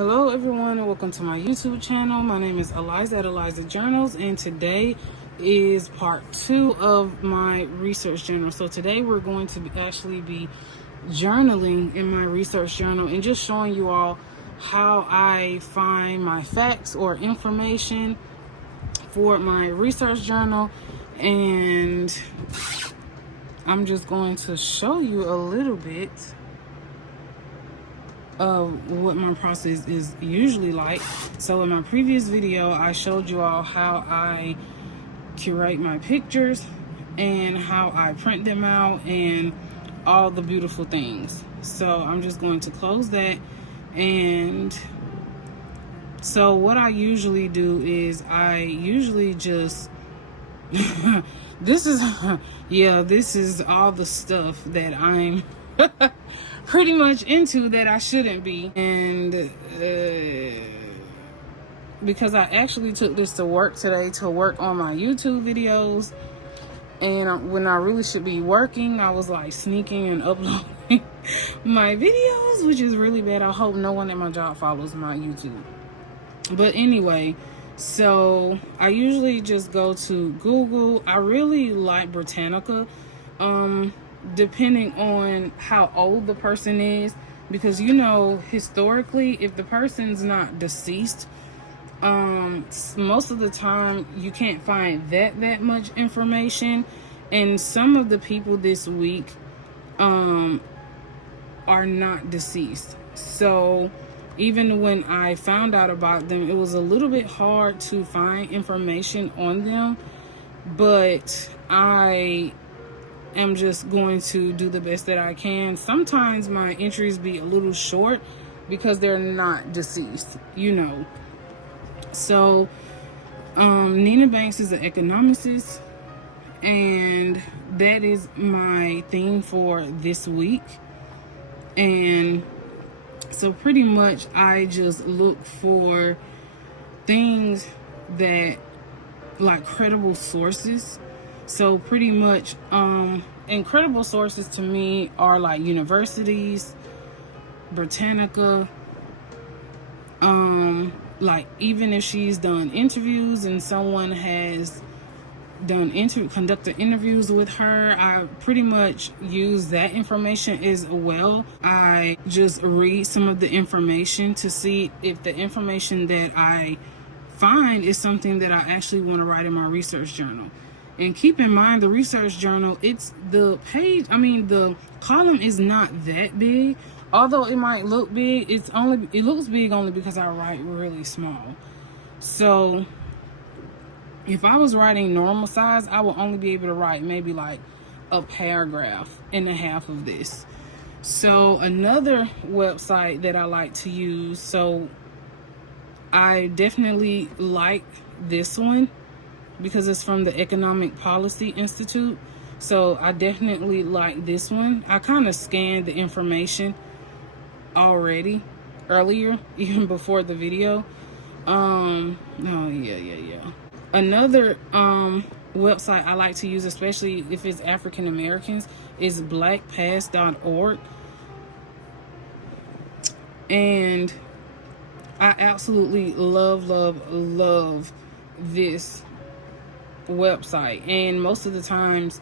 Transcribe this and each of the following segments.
Hello everyone and welcome to my YouTube channel. My name is Eliza at Eliza Journals, and today is part 2 of my research journal. So today we're going to actually be journaling in my research journal and just showing you all how I find my facts or information for my research journal. And I'm just going to show you a little bit of what my process is usually like. So in my previous video, I showed you all how I curate my pictures and how I print them out and all the beautiful things. So I'm just going to close that. And so what I usually do is I usually just this is all the stuff that I'm pretty much into that I shouldn't be. And because I actually took this to work today to work on my YouTube videos, and when I really should be working, I was like sneaking and uploading my videos, which is really bad. I hope no one at my job follows my YouTube. But anyway, so I usually just go to Google. I really like Britannica, depending on how old the person is, because historically, if the person's not deceased, most of the time you can't find that much information. And some of the people this week are not deceased, so even when I found out about them, it was a little bit hard to find information on them. But I am just going to do the best that I can. Sometimes my entries be a little short because they're not deceased, So Nina Banks is an economicist, and that is my theme for this week. And so pretty much I just look for things that, like, credible sources. So pretty much incredible sources to me are like universities, Britannica, like even if she's done interviews and someone has conducted interviews with her, I pretty much use that information as well. I just read some of the information to see if the information that I find is something that I actually want to write in my research journal. And keep in mind, the research journal, the column is not that big. Although it might look big, it looks big only because I write really small. So if I was writing normal size, I would only be able to write maybe like a paragraph and a half of this. So another website that I like to use, so I definitely like this one because it's from the Economic Policy Institute. So I definitely like this one. I kind of scanned the information earlier, even before the video. Another website I like to use, especially if it's African Americans, is blackpast.org. And I absolutely love this website. And most of the times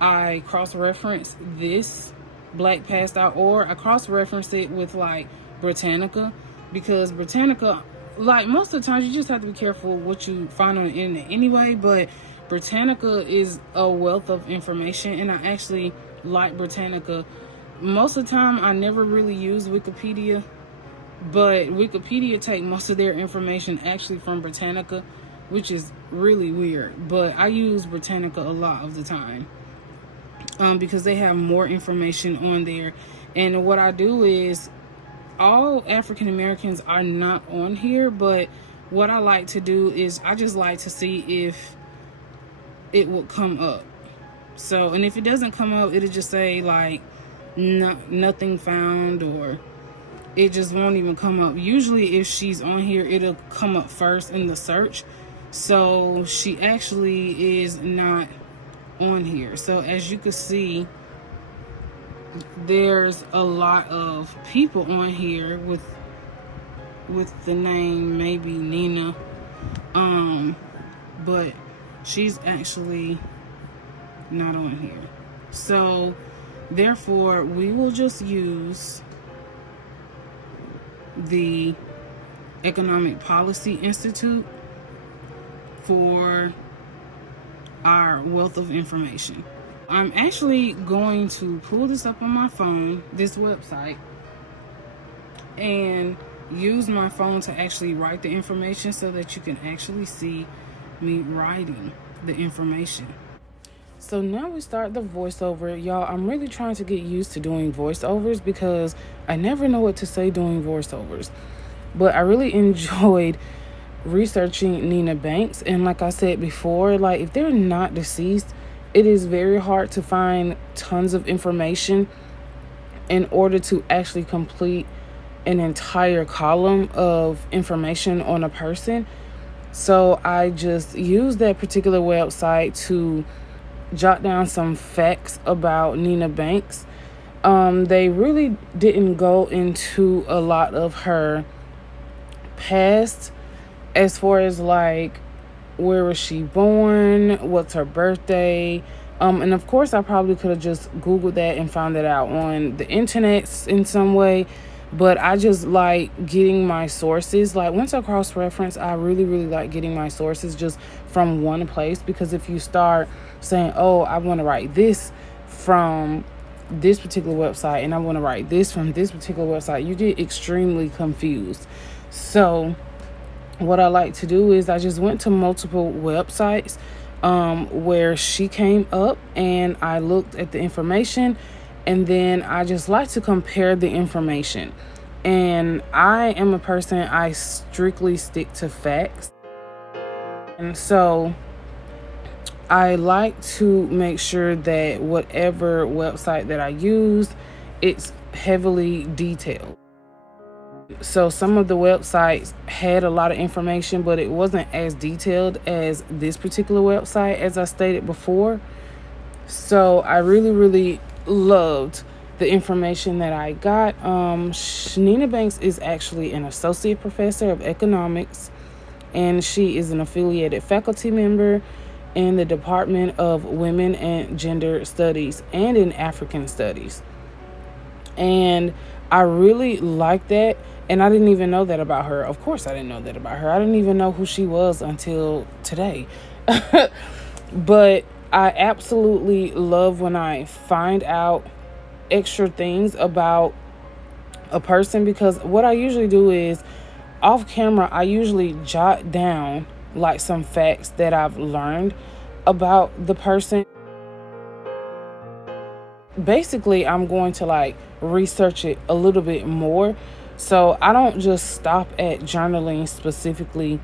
I cross-reference this blackpast.org. I cross-reference it with like Britannica, because Britannica, like most of the times, you just have to be careful what you find on the internet anyway, but Britannica is a wealth of information, and I actually like Britannica. Most of the time, I never really use Wikipedia, but Wikipedia take most of their information actually from Britannica, which is really weird. But I use Britannica a lot of the time because they have more information on there. And what I do is, all African Americans are not on here, but what I like to do is I just like to see if it will come up. So, and if it doesn't come up, it'll just say like nothing found, or it just won't even come up. Usually if she's on here, it'll come up first in the search. So she actually is not on here. So as you can see, there's a lot of people on here with with the name maybe Nina, but she's actually not on here. So therefore we will just use the Economic Policy Institute for our wealth of information. I'm actually going to pull this up on my phone, this website, and use my phone to actually write the information so that you can actually see me writing the information. So now we start the voiceover. Y'all, I'm really trying to get used to doing voiceovers because I never know what to say doing voiceovers. But I really enjoyed researching Nina Banks. And like I said before, like if they're not deceased, it is very hard to find tons of information in order to actually complete an entire column of information on a person. So I just used that particular website to jot down some facts about Nina Banks. They really didn't go into a lot of her past as far as like where was she born, what's her birthday, and of course I probably could have just googled that and found that out on the internet in some way, but I just like getting my sources. Like once I cross-reference, I really like getting my sources just from one place, because if you start saying, oh, I want to write this from this particular website and I want to write this from this particular website, you get extremely confused. So what I like to do is I just went to multiple websites where she came up, and I looked at the information, and then I just like to compare the information. And I am a person, I strictly stick to facts. And so I like to make sure that whatever website that I use, it's heavily detailed. So some of the websites had a lot of information, but it wasn't as detailed as this particular website, as I stated before. So I really loved the information that I got. Nina Banks is actually an associate professor of economics, and she is an affiliated faculty member in the Department of Women and Gender Studies and in African Studies. And I really like that. And I didn't even know that about her. Of course, I didn't know that about her. I didn't even know who she was until today. But I absolutely love when I find out extra things about a person, because what I usually do is off camera, I usually jot down like some facts that I've learned about the person. Basically, I'm going to like research it a little bit more. So I don't just stop at journaling specifically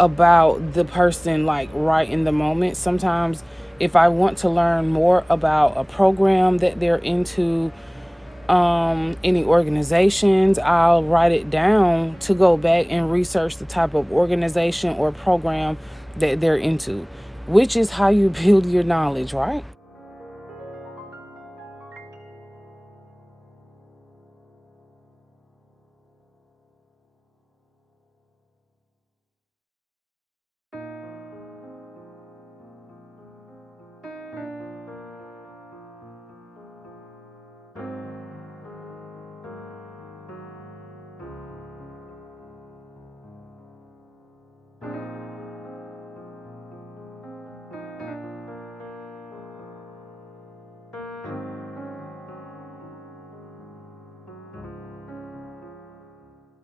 about the person like right in the moment. Sometimes if I want to learn more about a program that they're into, any organizations, I'll write it down to go back and research the type of organization or program that they're into, which is how you build your knowledge, right?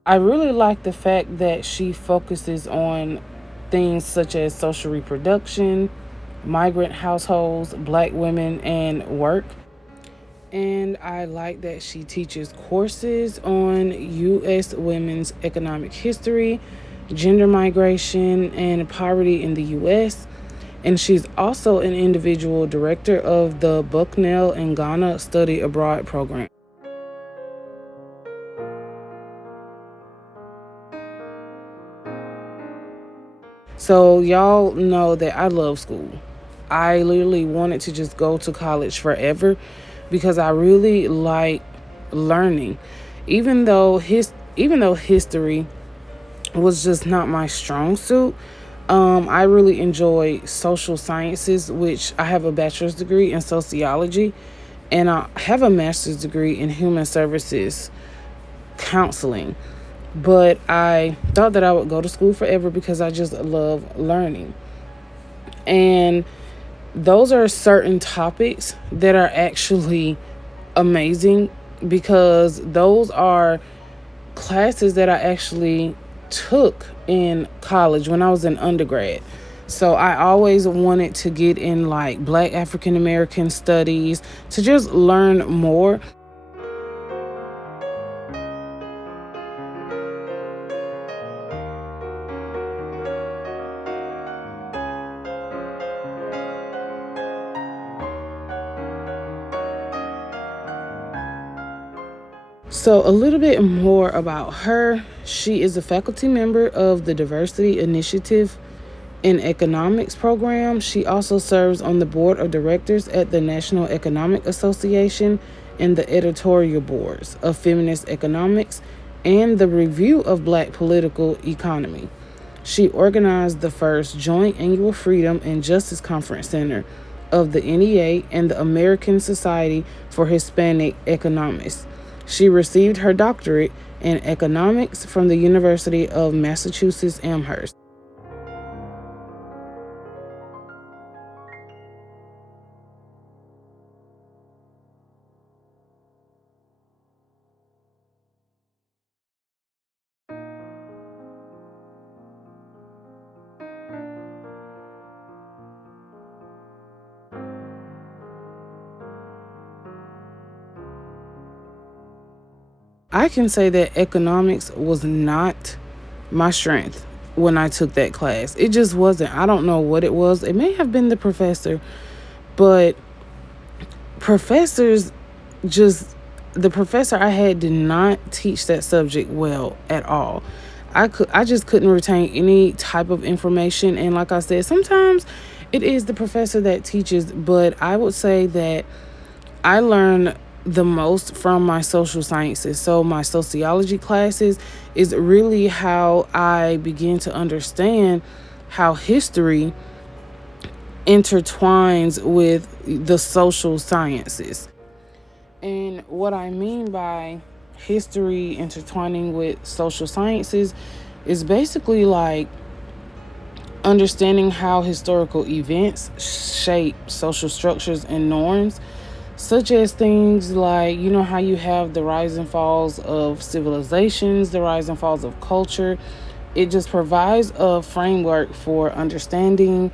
I really like the fact that she focuses on things such as social reproduction, migrant households, black women, and work. And I like that she teaches courses on U.S. women's economic history, gender migration, and poverty in the U.S. And she's also an individual director of the Bucknell and Ghana Study Abroad program. So y'all know that I love school. I literally wanted to just go to college forever because I really like learning. Even though even though history was just not my strong suit, I really enjoy social sciences, which I have a bachelor's degree in sociology, and I have a master's degree in human services counseling. But I thought that I would go to school forever because I just love learning. And those are certain topics that are actually amazing, because those are classes that I actually took in college when I was in undergrad. So I always wanted to get in like Black African American studies to just learn more. So, a little bit more about her. She is a faculty member of the Diversity Initiative in Economics program. She also serves on the board of directors at the National Economic Association and the editorial boards of Feminist Economics and the Review of Black Political Economy. She organized the first joint annual Freedom and Justice Conference Center of the NEA and the American Society for Hispanic Economists. She received her doctorate in economics from the University of Massachusetts Amherst. I can say that economics was not my strength when I took that class. It just wasn't. I don't know what it was. It may have been the professor, but professors just the professor I had did not teach that subject well at all. I just couldn't retain any type of information, and like I said, sometimes it is the professor that teaches, but I would say that I learn the most from my social sciences. So my sociology classes is really how I begin to understand how history intertwines with the social sciences. And what I mean by history intertwining with social sciences is basically like understanding how historical events shape social structures and norms, such as things like, how you have the rise and falls of civilizations, the rise and falls of culture. It just provides a framework for understanding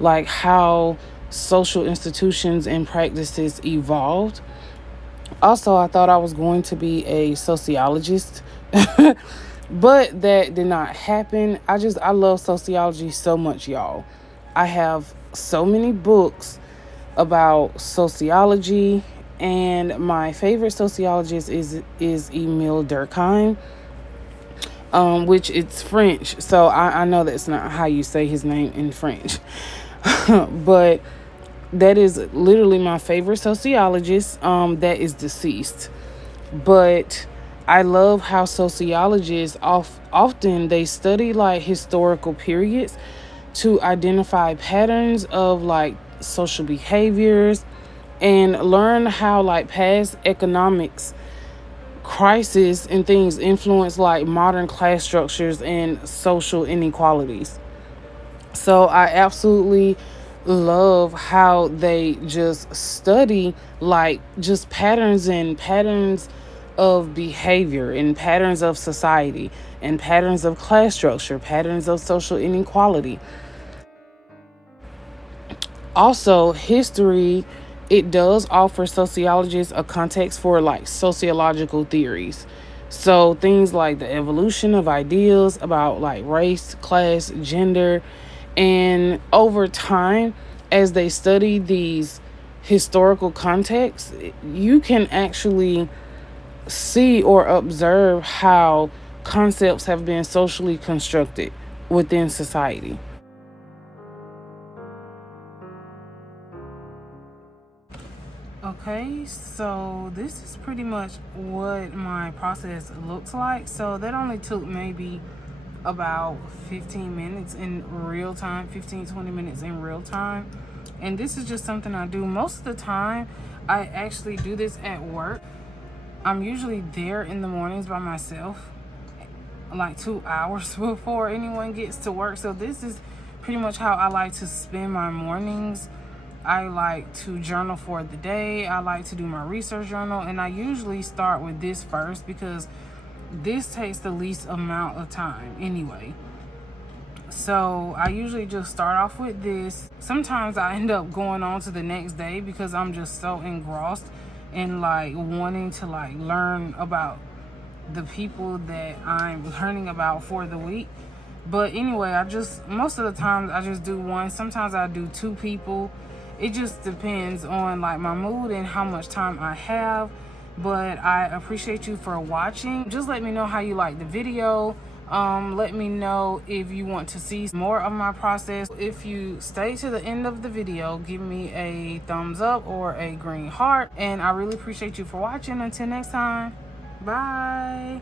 like how social institutions and practices evolved. Also, I thought I was going to be a sociologist, but that did not happen. I love sociology so much, y'all. I have so many books about sociology, and my favorite sociologist is Emile Durkheim, which it's French, so I know that's not how you say his name in French, but that is literally my favorite sociologist that is deceased. But I love how sociologists often they study like historical periods to identify patterns of like social behaviors and learn how like past economics crisis and things influence like modern class structures and social inequalities. So I absolutely love how they just study like just patterns of behavior and patterns of society and patterns of class structure, patterns of social inequality. Also, history, it does offer sociologists a context for like sociological theories. So things like the evolution of ideas about like race, class, gender, and over time, as they study these historical contexts, you can actually see or observe how concepts have been socially constructed within society. Okay, Okay, so this is pretty much what my process looks like. So that only took maybe about 15 minutes in real time, 15-20 minutes in real time. And this is just something I do most of the time. I actually do this at work. I'm usually there in the mornings by myself, like 2 hours before anyone gets to work. So this is pretty much how I like to spend my mornings. I like to journal for the day. I like to do my research journal, and I usually start with this first because this takes the least amount of time anyway. So I usually just start off with this. Sometimes I end up going on to the next day because I'm just so engrossed in like wanting to like learn about the people that I'm learning about for the week. But anyway, most of the times I just do one. Sometimes I do 2 people. It just depends on like my mood and how much time I have. But I appreciate you for watching. Just let me know how you like the video. Let me know if you want to see more of my process. If you stay to the end of the video, give me a thumbs up or a green heart. And I really appreciate you for watching. Until next time, bye.